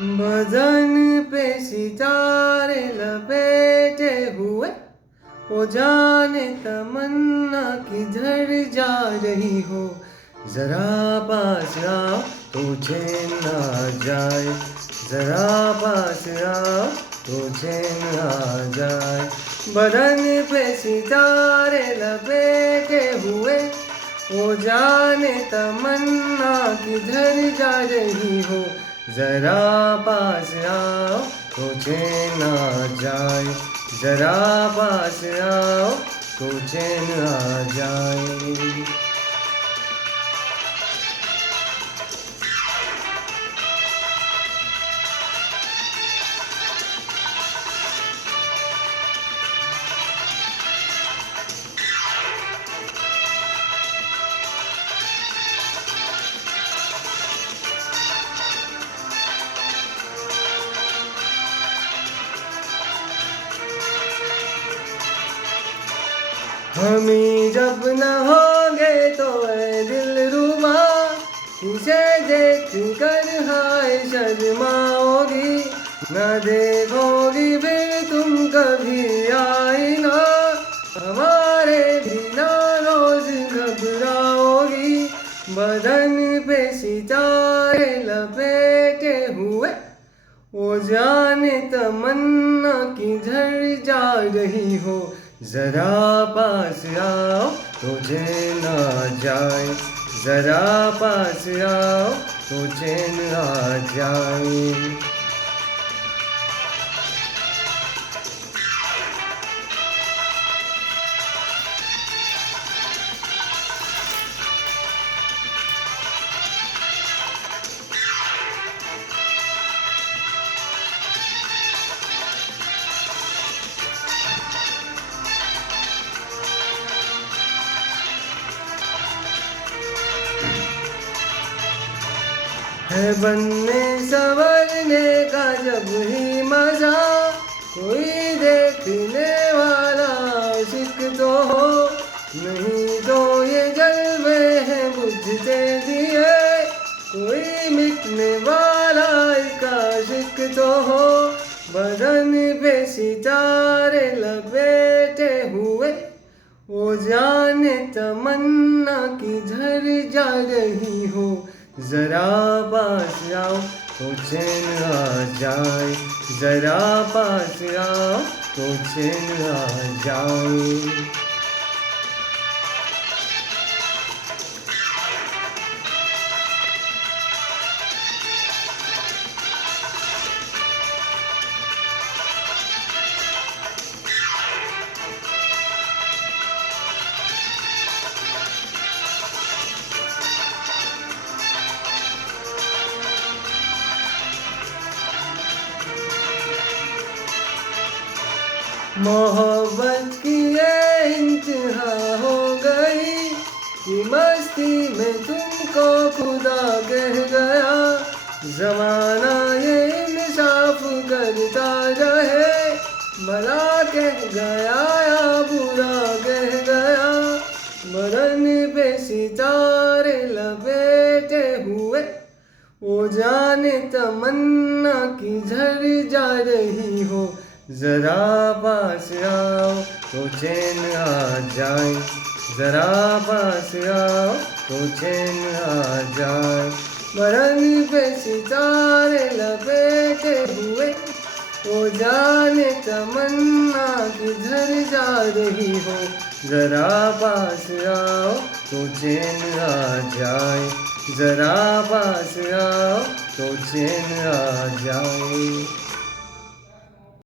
बदन पे सितारे लपेटे हुए, वो जाने तमन्ना किधर जा रही हो। जरा पास आओ तो चैन आ जाए, जरा पास आओ तो चैन आ जाए। बदन पे सितारे लपेटे हुए, वो जाने तमन्ना किधर जा रही हो। जरा पास आओ तो चैन आ जाए, जरा पास आओ तो चैन आ जाए। हम ही जब न होंगे तो ऐ दिलरुबा, तुझे देख कर हाय शर्माओगी। न देखोगी फिर तुम कभी आईना, हमारे बिना रोज घबराओगी। बदन पे सितारे लपेटे हुए, वो जाने तमन्ना किधर जा रही हो। जरा पास आओ तो चैन आ जाए, जरा पास आओ तो चैन आ जाए। है बनने संवरने का जब ही मजा, कोई देखने वाला आशिक तो हो। नहीं तो ये जलवे हैं बुझते दिए, कोई मिटने वाला एक आशिक तो हो। बदन पे सितारे लपेटे हुए, वो जाने तमन्ना किधर जा रही हो। जरा पास आओ तो चैन आ जाए, जरा पास आओ तो चैन आ जाए। मोहब्बत की ये इंतहा हो गई कि मस्ती में तुमको खुदा कह गया। जमाना ये इंसाफ करता रहे, भला कह गया या बुरा कह गया। बदन पे सितारे लपेटे हुए, वो जाने तमन्ना किधर जा रही हो। जरा पास आओ तो चैन आ जाए, जरा पास आओ तो चैन आ जाए। बदन पे सितारे लपेटे हुए, वो जाने तमन्ना किधर जा रही हो। जरा पास आओ तो चैन आ जाए, जरा पास आओ तो चैन आ जाए।